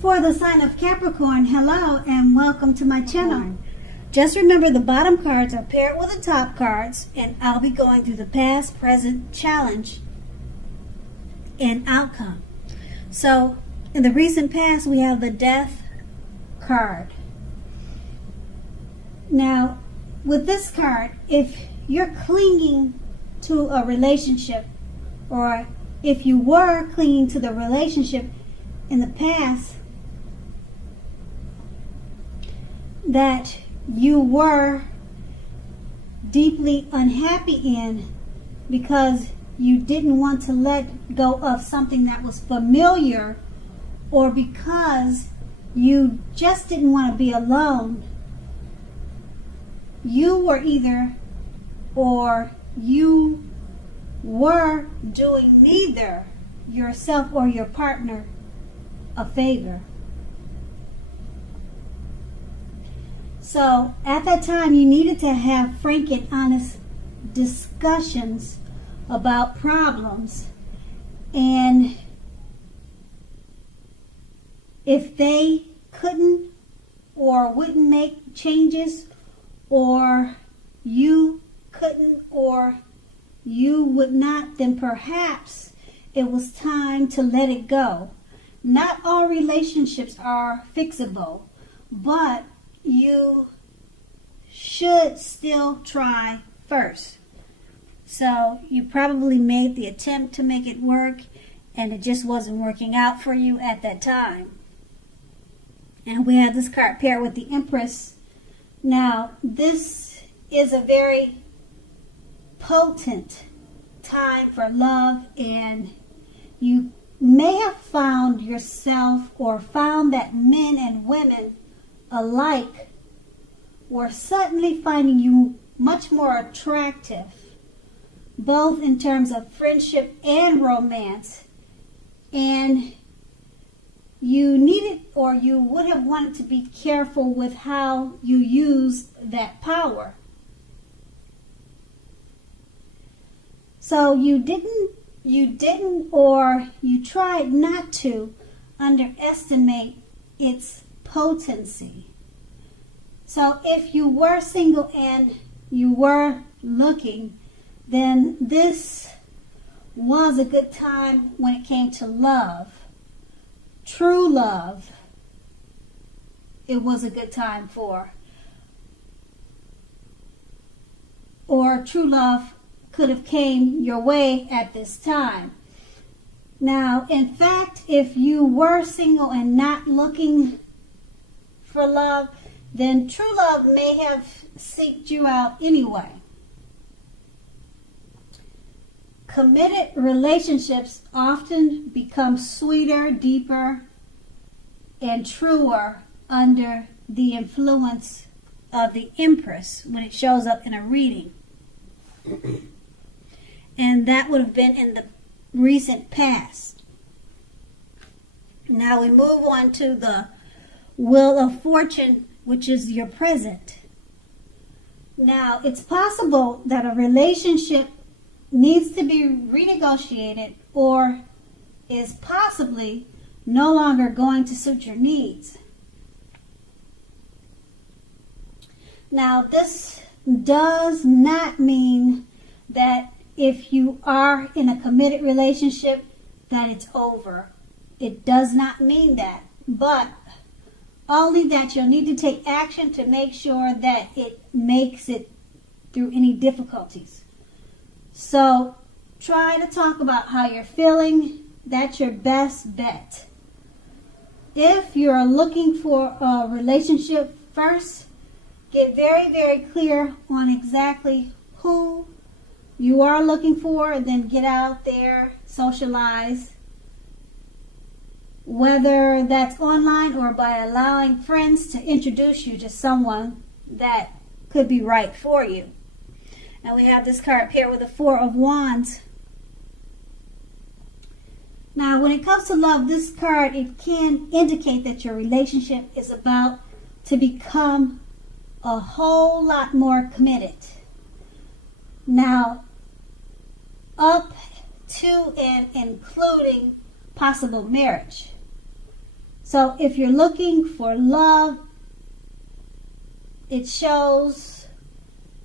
For the sign of Capricorn, hello and welcome to my channel. Just remember the bottom cards are paired with the top cards, and I'll be going through the past, present, challenge, and outcome. So, in the recent past, we have the Death card. Now, with this card, if you're clinging to a relationship, or if you were clinging to the relationship in the past that you were deeply unhappy in because you didn't want to let go of something that was familiar, or because you just didn't want to be alone, you were doing neither yourself or your partner a favor. So at that time, you needed to have frank and honest discussions about problems, and if they couldn't or wouldn't make changes, or you couldn't or you would not, then perhaps it was time to let it go. Not all relationships are fixable, but you should still try first. So you probably made the attempt to make it work, and it just wasn't working out for you at that time. And we have this card paired with the Empress. Now, this is a very potent time for love, and you may have found yourself, or found that men and women alike were suddenly finding you much more attractive, both in terms of friendship and romance, and you needed, or you would have wanted to be careful with how you use that power. So you didn't, or you tried not to underestimate its potency. So if you were single and you were looking, then this was a good time when it came to love. True love, it was a good time for. Or true love could have came your way at this time. Now, in fact, if you were single and not looking for love, then true love may have seeked you out anyway. Committed relationships often become sweeter, deeper, and truer under the influence of the Empress when it shows up in a reading. And that would have been in the recent past. Now we move on to the Wheel of Fortune, which is your present. Now, it's possible that a relationship needs to be renegotiated, or is possibly no longer going to suit your needs. Now, this does not mean that if you are in a committed relationship that it's over. It does not mean that, but only that you'll need to take action to make sure that it makes it through any difficulties. So try to talk about how you're feeling. That's your best bet. If you're looking for a relationship, first get very, very clear on exactly who you are looking for, and then get out there, socialize, whether that's online or by allowing friends to introduce you to someone that could be right for you. And we have this card paired with the Four of Wands. Now, when it comes to love, this card, it can indicate that your relationship is about to become a whole lot more committed. Now, up to and including possible marriage. So if you're looking for love, it shows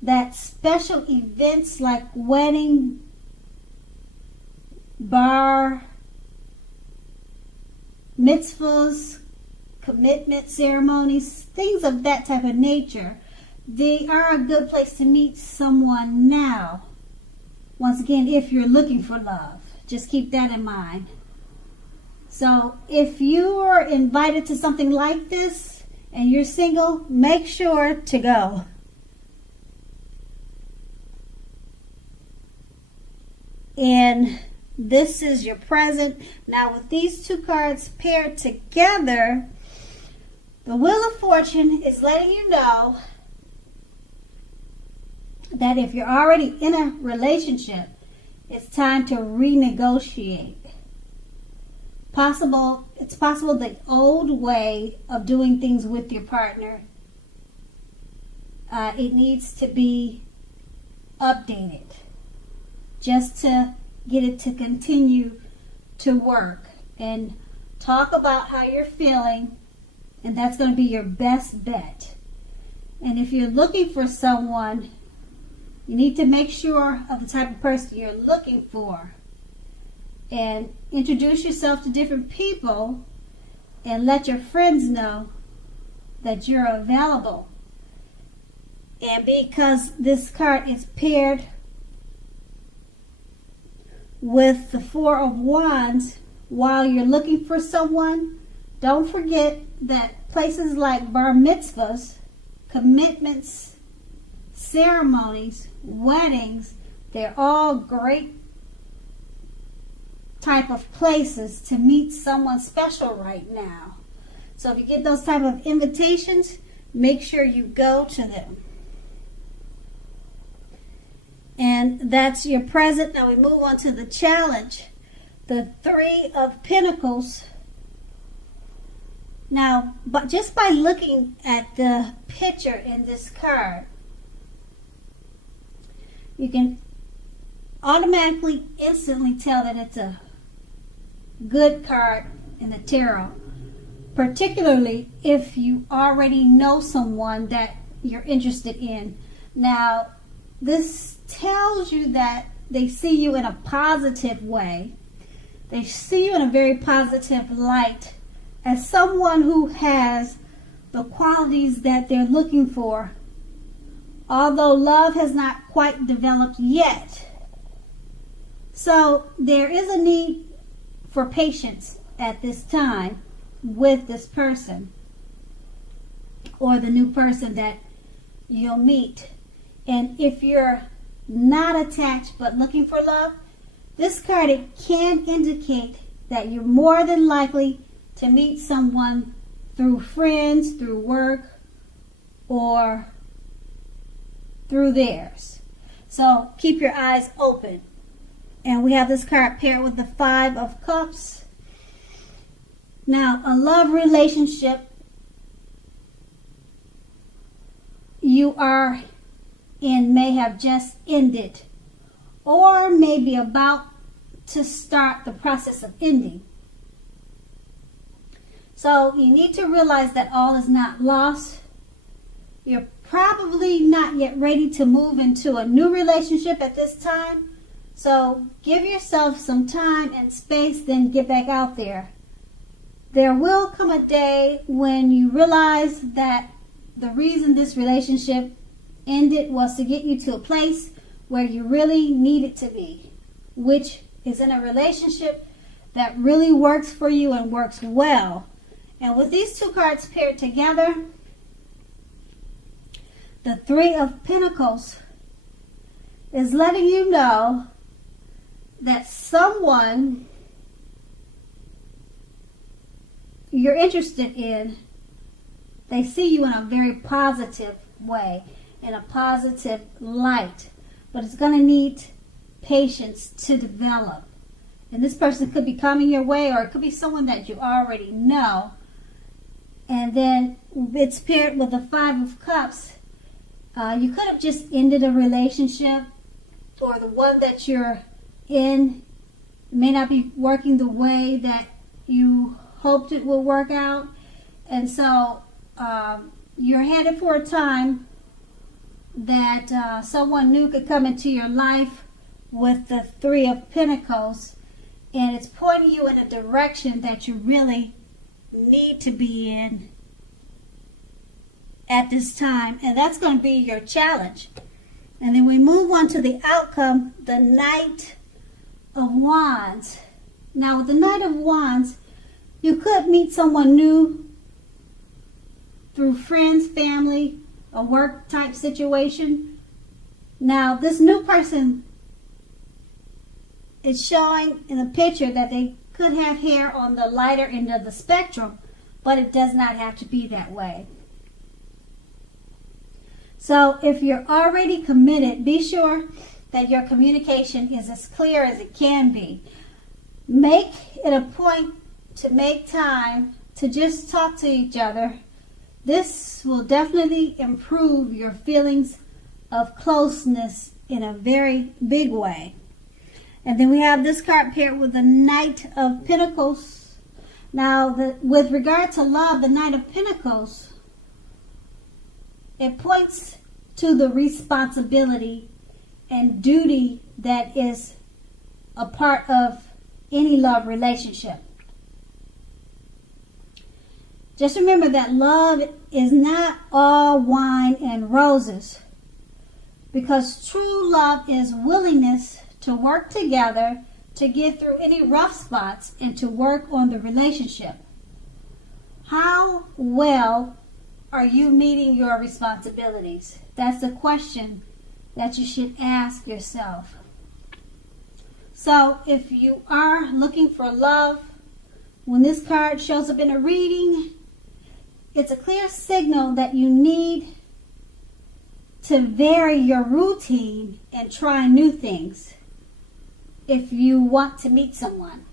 that special events like wedding, bar mitzvahs, commitment ceremonies, things of that type of nature, they are a good place to meet someone now. Once again, if you're looking for love, just keep that in mind. So if you are invited to something like this and you're single, make sure to go. And this is your present. Now with these two cards paired together, the Wheel of Fortune is letting you know that if you're already in a relationship, it's time to renegotiate. It's possible the old way of doing things with your partner, it needs to be updated just to get it to continue to work. And talk about how you're feeling, and that's going to be your best bet. And if you're looking for someone, you need to make sure of the type of person you're looking for. And introduce yourself to different people and let your friends know that you're available. And because this card is paired with the Four of Wands, while you're looking for someone, don't forget that places like bar mitzvahs, commitments, ceremonies, weddings, they're all great type of places to meet someone special right now. So if you get those type of invitations, make sure you go to them. And that's your present. Now we move on to the challenge. The Three of Pentacles. Now, but just by looking at the picture in this card, you can automatically, instantly tell that it's a good card in the tarot, particularly if you already know someone that you're interested in. Now, this tells you that they see you in a positive way. They see you in a very positive light as someone who has the qualities that they're looking for. Although love has not quite developed yet. So there is a need for patience at this time with this person or the new person that you'll meet. And if you're not attached but looking for love, this card, it can indicate that you're more than likely to meet someone through friends, through work, or through theirs. So keep your eyes open. And we have this card paired with the Five of Cups. Now, a love relationship you are in may have just ended, or may be about to start the process of ending. So you need to realize that all is not lost. You're probably not yet ready to move into a new relationship at this time. So give yourself some time and space, then get back out there. There will come a day when you realize that the reason this relationship ended was to get you to a place where you really needed to be, which is in a relationship that really works for you and works well. And with these two cards paired together, the Three of Pentacles is letting you know that someone you're interested in, they see you in a very positive way, in a positive light. But it's going to need patience to develop. And this person could be coming your way, or it could be someone that you already know. And then it's paired with the Five of Cups. You could have just ended a relationship, or the one that you're in may not be working the way that you hoped it would work out. And so you're headed for a time that someone new could come into your life with the Three of Pentacles, and it's pointing you in a direction that you really need to be in at this time, and that's going to be your challenge. And then we move on to the outcome, the Knight of Wands. Now with the Knight of Wands, you could meet someone new through friends, family, a work type situation. Now this new person is showing in the picture that they could have hair on the lighter end of the spectrum, but it does not have to be that way. So if you're already committed, be sure that your communication is as clear as it can be. Make it a point to make time to just talk to each other. This will definitely improve your feelings of closeness in a very big way. And then we have this card paired with the Knight of Pentacles. Now, with regard to love, the Knight of Pentacles, it points to the responsibility and duty that is a part of any love relationship. Just remember that love is not all wine and roses, because true love is willingness to work together to get through any rough spots and to work on the relationship. How well are you meeting your responsibilities? That's the question that you should ask yourself. So if you are looking for love, when this card shows up in a reading, it's a clear signal that you need to vary your routine and try new things if you want to meet someone.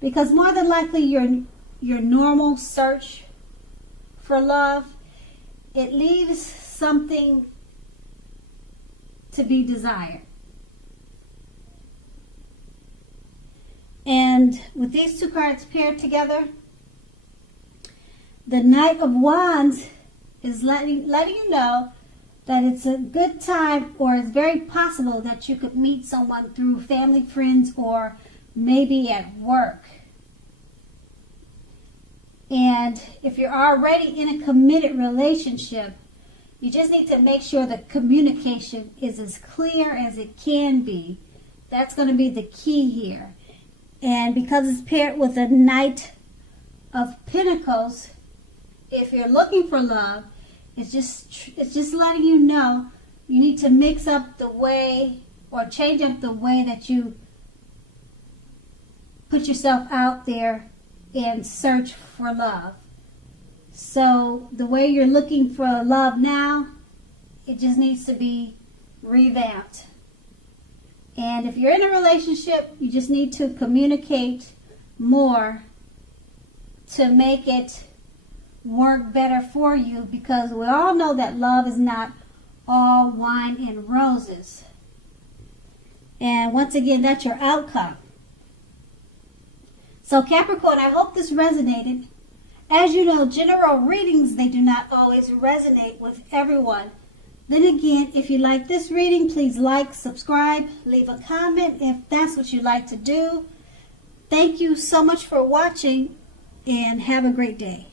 Because more than likely your normal search for love, it leaves something to be desired. And with these two cards paired together, the Knight of Wands is letting you know that it's a good time, or it's very possible that you could meet someone through family, friends, or maybe at work. And if you're already in a committed relationship, you just need to make sure the communication is as clear as it can be. That's going to be the key here. And because it's paired with a Knight of Pentacles, if you're looking for love, it's just letting you know you need to mix up the way, or change up the way that you put yourself out there and search for love. So the way you're looking for love now, it just needs to be revamped. And if you're in a relationship, you just need to communicate more to make it work better for you, because we all know that love is not all wine and roses. And once again, that's your outcome. So Capricorn, I hope this resonated. As you know, general readings, they do not always resonate with everyone. Then again, if you like this reading, please like, subscribe, leave a comment if that's what you like to do. Thank you so much for watching, and have a great day.